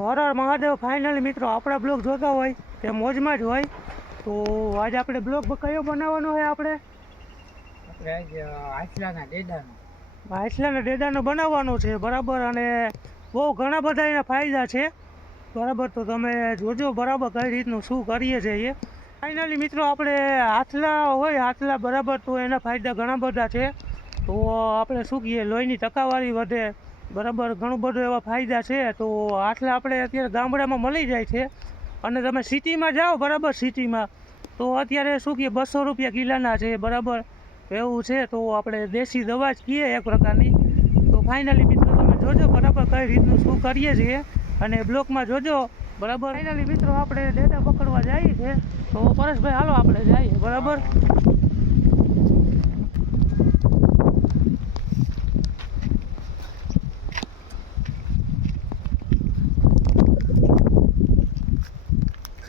Har Har Mahadev. Finally મિત્રો આપણા blog જોતા હોય તે મોજમાં જ હોય. તો આજે આપણે બ્લોગ કયો બનાવવાનો હોય? આપણે આટલાના ડેડાનો બનાવવાનો છે, બરાબર. અને બહુ ઘણા બધા એના ફાયદા છે, બરાબર. તો તમે જોજો બરાબર કઈ રીતનું શું કરીએ છીએ. ફાઇનલી મિત્રો આપણે આટલા હોય આટલા, બરાબર. તો એના ફાયદા ઘણા બધા છે. તો આપણે શું કહીએ, લોહીની ટકાવારી વધે, બરાબર. ઘણું બધું એવા ફાયદા છે. તો આટલા આપણે અત્યારે ગામડામાં મળી જાય છે. અને તમે સિટીમાં જાઓ, બરાબર, સિટીમાં તો અત્યારે શું કહીએ 200 રૂપિયા કિલોના છે, બરાબર. એવું છે. તો આપણે દેશી દવા જ કહીએ એક પ્રકારની. તો ફાઇનલી મિત્રો તમે જોજો બરાબર કઈ રીતનું શું કરીએ છીએ, અને બ્લોકમાં જોજો, બરાબર. ફાઇનલી મિત્રો આપણે ડેટા પકડવા જઈએ છીએ. તો પરેશભાઈ હાલો આપણે જઈએ, બરાબર.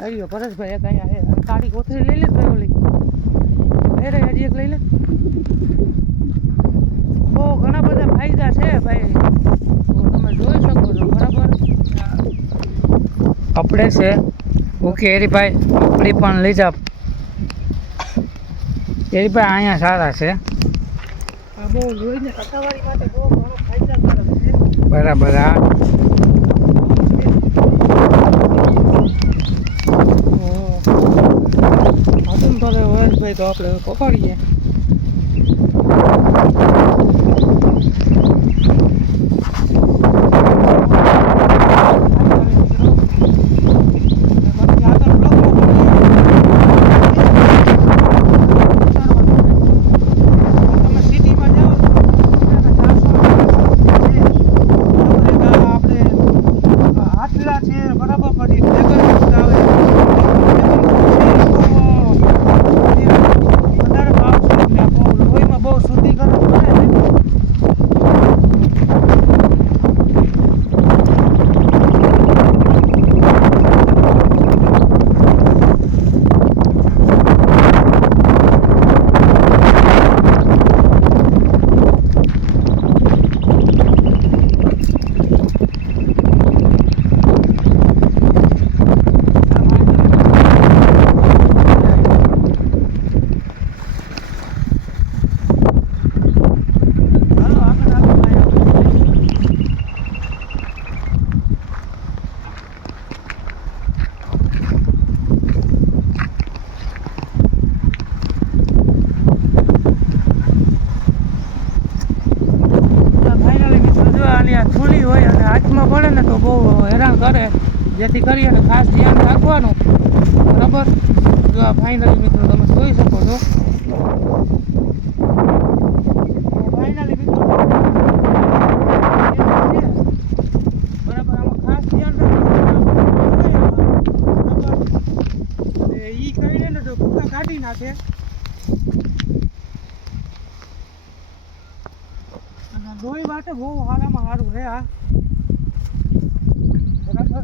આવી પરેશભાઈ એક અહીંયા કાળી કોથળી લઈ લે ભાઈ, ઓલી અરે હજી એક લઈ લે. બહુ ઘણા બધા ફાયદા છે ભાઈ, તો તમે જોઈ શકો છો, બરાબર. આપણે છે ઓકે હેરીભાઈ, આપણી પણ લઈ જા હેરીભાઈ, અહીંયા સારા છે. આ બહુ જોઈને ટકાવારી માટે બહુ ઘણો ફાયદાકારક છે, બરાબર. આ હતું તો ભાઈ, તો આપણે પકડીએ. થોડી હોય અને હાથમાં પડે ને તો બહુ હેરાન કરે, જેથી કરી અને ખાસ ધ્યાન રાખવાનું, બરાબર. જો આ ફાઇનલી મિત્રો તમે જોઈ શકો છો. ફાઇનલી મિત્રો બરાબર, આમાં ખાસ ધ્યાન રાખવાનું, બરાબર. એ કઈ ને તો ભૂકા કાઢી નાખે. લોહી માટે બહુ સારામાં સારું છે આ, બરાબર.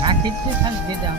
નાખી જ છે ખાલી દીધા.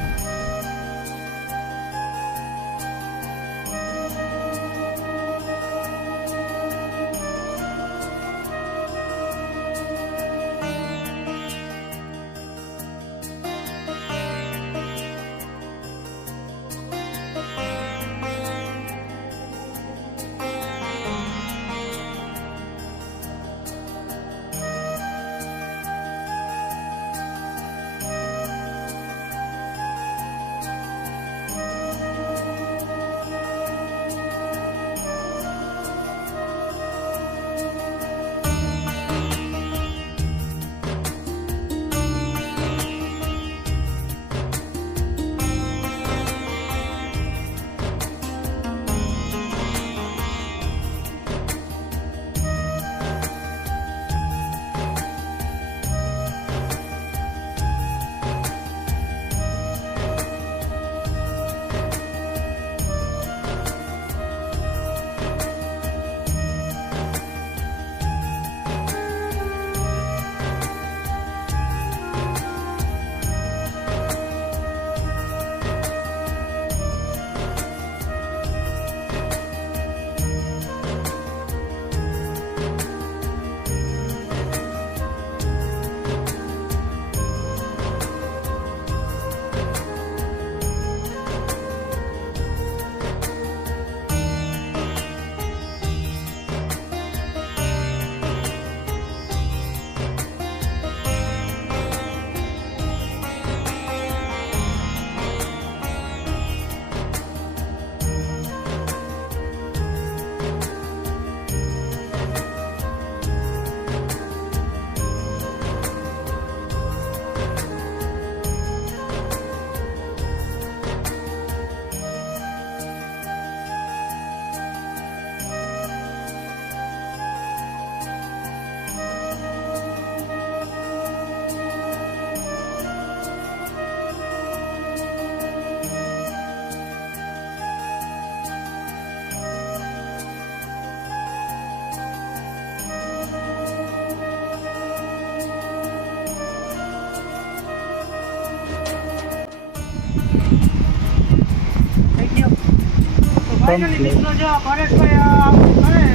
ફાઇનલી મિત્રો જો પરેશભાઈ આવું કરે રહે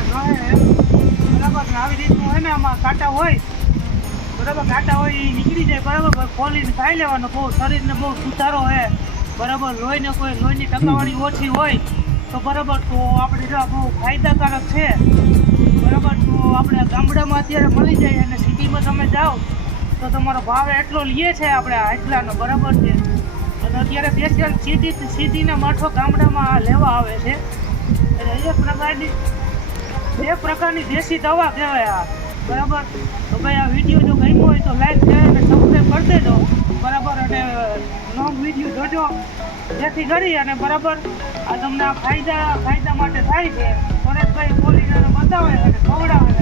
બરાબર ને આવી રીતનું હોય ને આમાં કાંટા હોય બરાબર કાંટા હોય એ નીકળી જાય બરાબર ખોલીને ખાઈ લેવાનો બહુ શરીરને બહુ સુધારો હોય બરાબર લોહીની ટકાવારી ઓછી હોય તો બરાબર તો આપણે જો બહુ ફાયદાકારક છે બરાબર તો આપણે ગામડામાં અત્યારે મળી જાય અને સિટીમાં તમે જાઓ તો તમારો ભાવ એટલો લે છે આપણે આટલાનો બરાબર છે અને અત્યારે સ્પેશિયલ સીધીના માઠો ગામડામાં લેવા આવે છે એટલે એક પ્રકારની દેશી દવા કહેવાય આ બરાબર તો ભાઈ આ વિડીયો જો ગમ્યો હોય તો લાઈક શેર અને સબસ્ક્રાઈબ કરી દેજો બરાબર અને લોંગ વિડીયો જોજો જેથી કરી અને બરાબર આ તમને આ ફાયદા માટે થાય છે પરેશભાઈ બોલીને બતાવે અને ખવડાવે